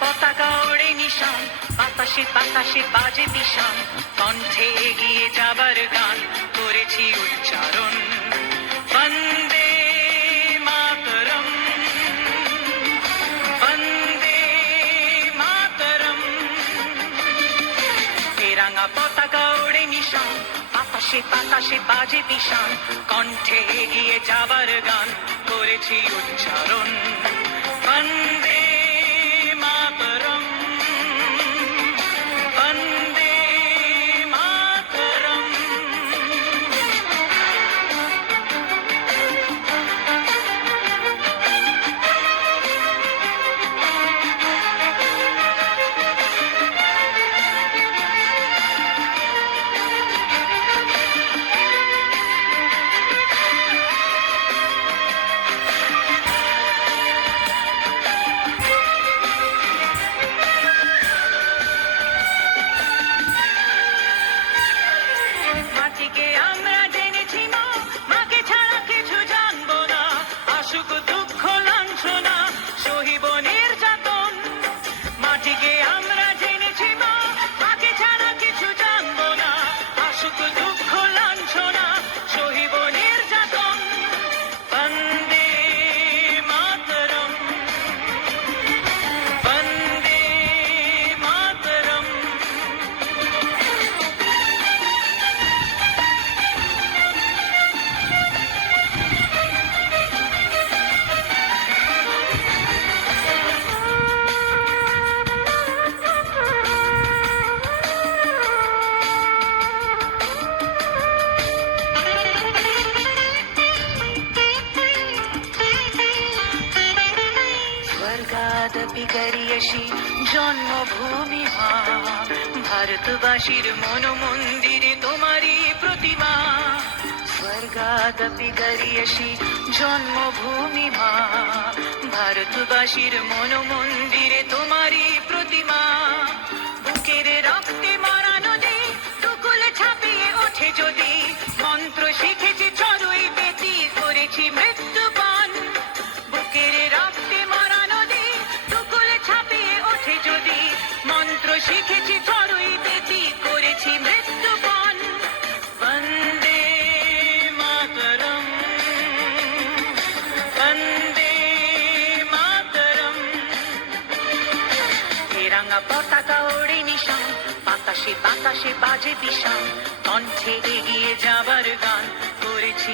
পতাকা ওড়ে নিশান, বাতাসে বাতাসে বাজে পিশান, কণ্ঠে এগিয়ে যাবার গান করেছি উচ্চারণ। বন্দে মাতরম, বন্দে মাতরম। তেরাঙ্গা পতাকা ওড়ে নিশান, বাতাসে বাতাসে বাজে পিশান, কণ্ঠে এগিয়ে যাবার গান করেছি উচ্চারণ। বন্দে মাতরম, বন্দে মাতরম। মাটিকে আমরা জেনেছি মা, মাকে ছাড়া কিছু জানবো না। আসুক দুঃখ লাঞ্ছনা, সহিব নির্যাতন। মাটিকে আমরা জেনেছি মা, মাকে ছাড়া কিছু জানবো না। আসুক দুঃখ লাঞ্ছনা, সহিব নির্যাতন। বন্দে মাতরম, বন্দে মাতরম। স্বর্গাদপি গরিয়সী জন্মভূমি মা, ভারতবাসীর মন মন্দিরে তোমারই প্রতিমা। স্বর্গাদপি গরিয়সী জন্মভূমি মা, ভারতবাসীর মন মন্দিরে তোমারই প্রতিমা। বুকের রক্তে মরা নদী টুকুলে ছাপিয়ে ওঠে যদি, মন্ত্র শিখেছি চড়ুই বেতি করেছি মৃত্যুপান। বুকের রক্তে মরা নদী টুকুলে ছাপিয়ে ওঠে যদি, মন্ত্র শিখেছি চড়ুই বেতি করেছি মৃত্যুপান। বন্দে মাতরম, বন্দে মাতরম। তেরাঙ্গা পতাকা ওড়ে নিশান, বাতাসে বাতাসে বাজে পিশান, কণ্ঠে এগিয়ে যাবার গান করেছি